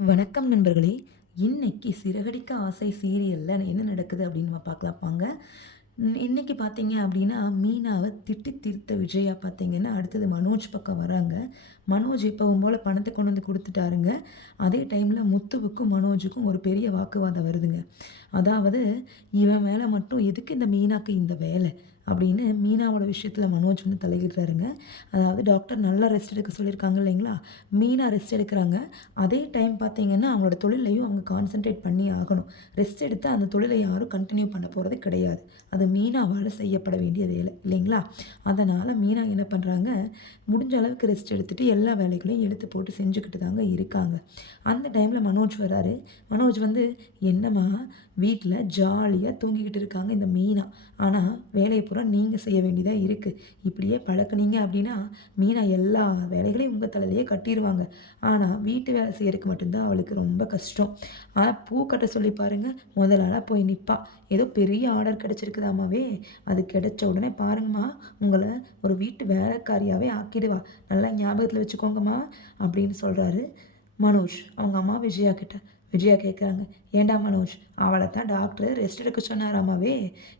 வணக்கம் நண்பர்களே! இன்னைக்கு சிறகடிக்க ஆசை சீரியல்ல என்ன நடக்குது அப்படின்னு நம்ம பார்க்கலாம் வாங்க. இன்னைக்கு பார்த்தீங்க அப்படின்னா, மீனாவ திட்டி தீர்த்த விஜயா பார்த்தீங்கன்னா, அடுத்தது மனோஜ் பக்கம் வராங்க. மனோஜ் எப்பவும் போல பணத்த கொண்டு வந்து குடுத்துட்டாருங்க. அதே டைம்ல முத்துவுக்கும், மனோஜுக்கும் ஒரு பெரிய வாக்குவாதம் வருதுங்க. அதாவது, "இவன் மேல மட்டும் எதுக்கு இந்த மீனாக்கு இந்த வேலை?" அப்படின்னு மீனாவோட விஷயத்துல மனோஜ் வந்து தலையிடுறாருங்க. அதாவது டாக்டர் நல்லா ரெஸ்ட் எடுக்க சொல்லியிருக்காங்க இல்லைங்களா? மீனா ரெஸ்ட் எடுக்குறாங்க. அதே டைம் பார்த்தீங்கன்னா, அவங்களோட தொழில்லயும் அவங்க கான்சன்ட்ரேட் பண்ணி ஆகணும். ரெஸ்ட் எடுத்தா அந்த தொழில யாரும் கன்டின்யூ பண்ண போறது கிடையாது. அது மீனாவால செய்யப்பட வேண்டிய வேலை இல்லைங்களா? அதனால மீனா என்ன பண்றாங்க, முடிஞ்ச அளவுக்கு ரெஸ்ட் எடுத்துட்டு எல்லா வேலைகளையும் இழுத்து போட்டு செஞ்சுக்கிட்டு தாங்க இருக்காங்க. அந்த டைம்ல மனோஜ் வராரு. மனோஜ் வந்து, "என்னம்மா வீட்ல ஜாலியா தூங்கிக்கிட்டு இருக்காங்க இந்த மீனா. ஆனா வேலைய பூரா நீங்க செய்ய வேண்டியதா இருக்கு. இப்படியே பழக்குனீங்க அப்படின்னா, மீனா எல்லா வேலைகளையும் உங்க தலையிலேயே கட்டிருவாங்க. ஆனா வீட்டு வேலை செய்யறதுக்கு மட்டும் தான் அவளுக்கு ரொம்ப கஷ்டம். ஆனா பூ கட்ட சொல்லி பாருங்க, முதல் ஆளா போய் நிப்பா. ஏதோ பெரிய ஆர்டர் கிடைச்சிருக்குதாமாவே. அது கிடைச்ச உடனே பாருங்கம்மா, உங்கள ஒரு வீட்டு வேலைக்காரியாவே ஆக்கிடுவா. நல்லா ஞாபகத்துல வச்சுக்கோங்கம்மா" அப்படின்னு சொல்றாரு மனோஜ். அவங்க அம்மா விஜயா கிட்ட. விஜயா கேட்குறாங்க, "ஏன்டா மனோஜ், அவள தான் டாக்டர் ரெஸ்ட் எடுக்க சொன்னாராமாவே.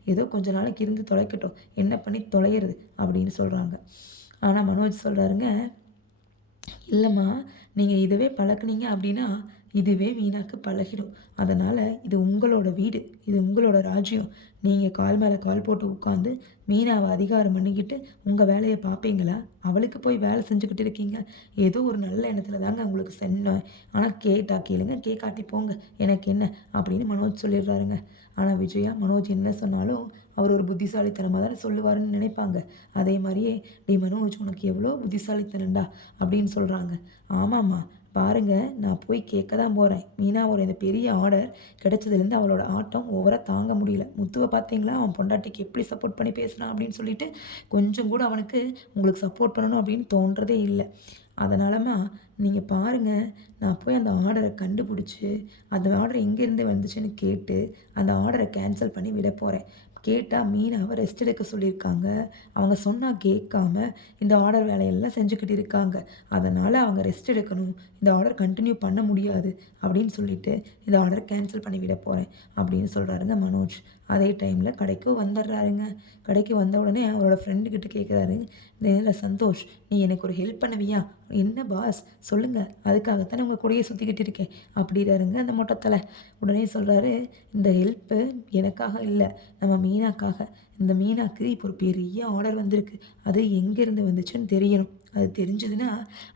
ஏதோ கொஞ்ச நாளைக்கு இருந்து தொலைக்கட்டும். என்ன பண்ணி தொலையிறது?" அப்படின்னு சொல்றாங்க. ஆனா மனோஜ் சொல்றாருங்க, இல்லம்மா, நீங்க இதுவே பழக்குனீங்க அப்டின்னா, இதுவே வீணாக்கு பழகிடும். அதனால இது உங்களோட வீடு. இது உங்களோட ராஜ்யம். நீங்க கால் மேல கால் போட்டு உட்காந்து, மீனாவ அதிகாரம் பண்ணிக்கிட்டு, உங்க வேலைய பார்ப்பீங்களா? அவளுக்கு போய் வேலை செஞ்சுக்கிட்டு இருக்கீங்க. ஏதோ ஒரு நல்ல எண்ணத்துல தாங்க உங்களுக்கு சொன்னேன். ஆனா கேட்டா கேளுங்க, கேட்காட்டி போங்க. எனக்கு என்ன? அப்படின்னு மனோஜ் சொல்லிடுறாருங்க. ஆனா விஜயா, மனோஜ் என்ன சொன்னாலும், அவர் ஒரு புத்திசாலித்தனமா தானே சொல்லுவாருன்னு நினைப்பாங்க. அதே மாரியே, "டேய் மனோஜ், உனக்கு எவ்ளோ புத்திசாலித்தனம்டா" அப்படின்னு சொல்றாங்க. ஆமாம்மா. பாருங்க, நான் போய் கேட்க தான் போறேன். மீனாவோட இந்த பெரிய ஆர்டர் கிடைச்சதுலேருந்து அவளோட ஆட்டம் ஓவரா தாங்க முடியல. முத்துவ பார்த்தீங்களா? அவன் பொண்டாட்டிக்கு எப்படி சப்போர்ட் பண்ணி பேசுறான் அப்படின்னு சொல்லிட்டு, கொஞ்சம் கூட அவனுக்கு உங்களுக்கு சப்போர்ட் பண்ணணும் அப்படின்னு தோன்றதே இல்ல. அதனாலம்மா, நீங்க பாருங்க, நான் போய் அந்த ஆர்டர கண்டுபிடிச்சு, அந்த ஆர்டர் எங்கேருந்து வந்துச்சுன்னு கேட்டு, அந்த ஆர்டர கேன்சல் பண்ணி விட போறேன். கேட்டா மீனாவ ரெஸ்ட் எடுக்க சொல்லியிருக்காங்க. அவங்க சொன்னா கேட்காம, இந்த ஆர்டர் வேலையெல்லாம் செஞ்சுக்கிட்டு இருக்காங்க. அதனால அவங்க ரெஸ்ட் எடுக்கணும். இந்த ஆர்டர் கன்டின்யூ பண்ண முடியாது அப்படின்னு சொல்லிட்டு, இந்த ஆர்டர கேன்சல் பண்ணி விட போறேன் அப்படின்னு சொல்றாருங்க மனோஜ். அதே டைம்ல கடைக்கும் வந்துடுறாருங்க. கடைக்கு வந்த உடனே அவரோட ஃப்ரெண்டு கிட்ட கேட்குறாரு, "நேரா சந்தோஷ், நீ எனக்கு ஒரு ஹெல்ப் பண்ணுவியா?" "என்ன பாஸ்? சொல்லுங்க. அதுக்காகத்தானே உங்க கூடயே சுத்திக்கிட்டு இருக்கேன்" அப்படிங்கிறாருங்க அந்த மொட்டை தல. உடனே சொல்றாரு, "இந்த ஹெல்ப்பு எனக்காக இல்ல, நம்ம மீனாக்காக. இந்த மீனாக்கு இப்போ ஒரு பெரிய ஆர்டர் வந்திருக்கு. அது எங்கேருந்து வந்துச்சுன்னு தெரியணும். அது தெரிஞ்சதுன்னா,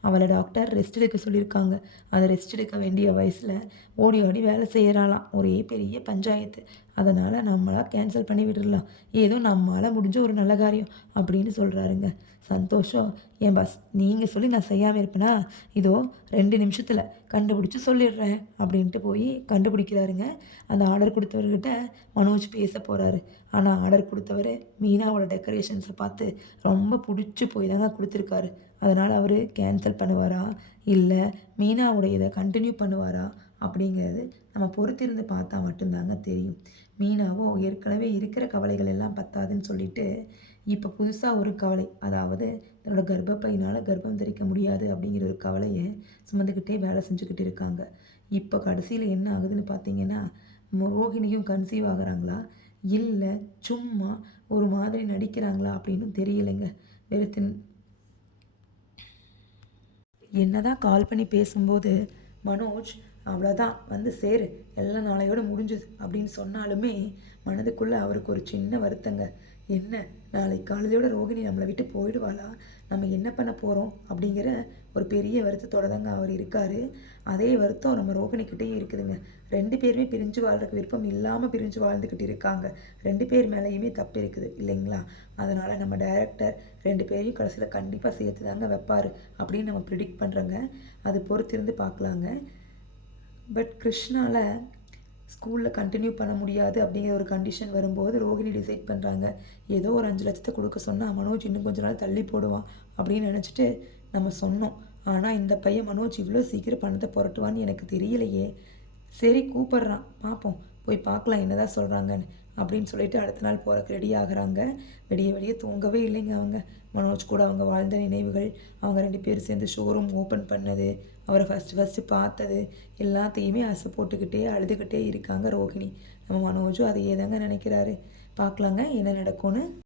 அவள டாக்டர் ரெஸ்ட் எடுக்க சொல்லியிருக்காங்க. அது ரெஸ்ட் எடுக்க வேண்டிய வயசுல ஓடி ஆடி வேலை செய்றாளாம். ஒரே பெரிய பஞ்சாயத்து. அதனால நம்மளா கேன்சல் பண்ணி விட்டுறலாம். ஏதோ நம்மால முடிஞ்ச ஒரு நல்ல காரியம்" அப்படின்னு சொல்றாருங்க. சந்தோஷம், "ஏன் பாஸ், நீங்க சொல்லி நான் செய்யாம இருப்பேனா? இதோ 2 நிமிஷத்துல கண்டுபிடிச்சு சொல்லிடுறேன்" அப்படின்ட்டு போய் கண்டுபிடிக்கிறாருங்க. அந்த ஆர்டர் குடுத்தவர்கிட்ட மனோஜ் பேச போறாரு. ஆனா ஆர்டர் குடுத்தவரு மீனாவோட டெக்கரேஷன்ஸ பார்த்து ரொம்ப புடிச்சு போய் தாங்க குடுத்துருக்காரு. அதனால அவரு கேன்சல் பண்ணுவாரா? இல்ல மீனாவுடைய இத கன்டின்யூ பண்ணுவாரா? அப்படிங்கிறது நம்ம பொறுத்திருந்து பார்த்தா மட்டும் தாங்க தெரியும். மீனாவோ ஏற்கனவே இருக்கிற கவலைகள் எல்லாம் பத்தாதுன்னு சொல்லிட்டு, இப்ப புதுசா ஒரு கவலை. அதாவது தன்னோட கர்ப்பப்பையினால கர்ப்பம் தரிக்க முடியாது அப்படிங்கிற ஒரு கவலைய சுமந்துக்கிட்டே வேலை செஞ்சுக்கிட்டு இருக்காங்க. இப்ப கடைசியில என்ன ஆகுதுன்னு பார்த்தீங்கன்னா, ரோஹிணியும் கன்சீவ் ஆகுறாங்களா? இல்ல சும்மா ஒரு மாதிரி நடிக்கிறாங்களா? அப்படின்னும் தெரியலைங்க. வெறுத்து என்னதான் கால் பண்ணி பேசும்போது, மனோஜ் "அவ்வளோதான் வந்து சேரு, எல்லாம் நாளையோட முடிஞ்சுது" அப்படின்னு சொன்னாலுமே, மனதுக்குள்ள அவருக்கு ஒரு சின்ன வருத்தங்க. என்ன, நாளைக்கு காலையிலயோட ரோகிணி நம்மள விட்டு போயிடுவாளா? நம்ம என்ன பண்ண போறோம்? அப்படிங்கிற ஒரு பெரிய வருத்தத்தோட தாங்க அவர் இருக்காரு. அதே வருத்தம் நம்ம ரோகிணிகிட்டயும் இருக்குதுங்க. 2 பேருமே பிரிஞ்சு வாழ்றதுக்கு விருப்பம் இல்லாம பிரிஞ்சு வாழ்ந்துக்கிட்டு இருக்காங்க. 2 பேர் மேலயுமே தப்பு இருக்குது இல்லைங்களா? அதனால நம்ம டைரக்டர் 2 பேரையும் கடைசியில கண்டிப்பா சேர்த்து தாங்க வைப்பாரு அப்படின்னு நம்ம ப்ரிடிக்ட் பண்றோங்க. அது பொறுத்திருந்து பார்க்கலாங்க. பட் கிருஷ்ணால ஸ்கூல்ல கன்டின்யூ பண்ண முடியாது அப்படிங்கிற ஒரு கண்டிஷன் வரும்போது ரோஹிணி டிசைட் பண்ணுறாங்க. ஏதோ ஒரு 5,00,000 கொடுக்க சொன்னா மனோஜ் இன்னும் கொஞ்ச நாள் தள்ளி போடுவான் அப்படின்னு நினச்சிட்டு நம்ம சொன்னோம். ஆனா இந்த பையன் மனோஜ் இவ்வளோ சீக்கிரம் பணத்த புரட்டுவான்னு எனக்கு தெரியலையே. சரி கூப்பிடுறான், பார்ப்போம். போய் பார்க்கலாம் என்னதான் சொல்றாங்கன்னு. அப்படின்னு சொல்லிட்டு அடுத்த நாள் போறக்கு ரெடி ஆகுறாங்க. விடிய விடிய தூங்கவே இல்லைங்க அவங்க. மனோஜ் கூட அவங்க வாழ்ந்த நினைவுகள், அவங்க 2 பேரும் சேர்ந்து ஷோரூம் ஓப்பன் பண்ணது, அவரை ஃபஸ்ட்டு பார்த்தது எல்லாத்தையுமே அசை போட்டுக்கிட்டே அழுதுகிட்டே இருக்காங்க ரோகிணி. நம்ம மனோஜும் அதையே தாங்க நினைக்கிறாரு. பார்க்கலாங்க என்ன நடக்கும்னு.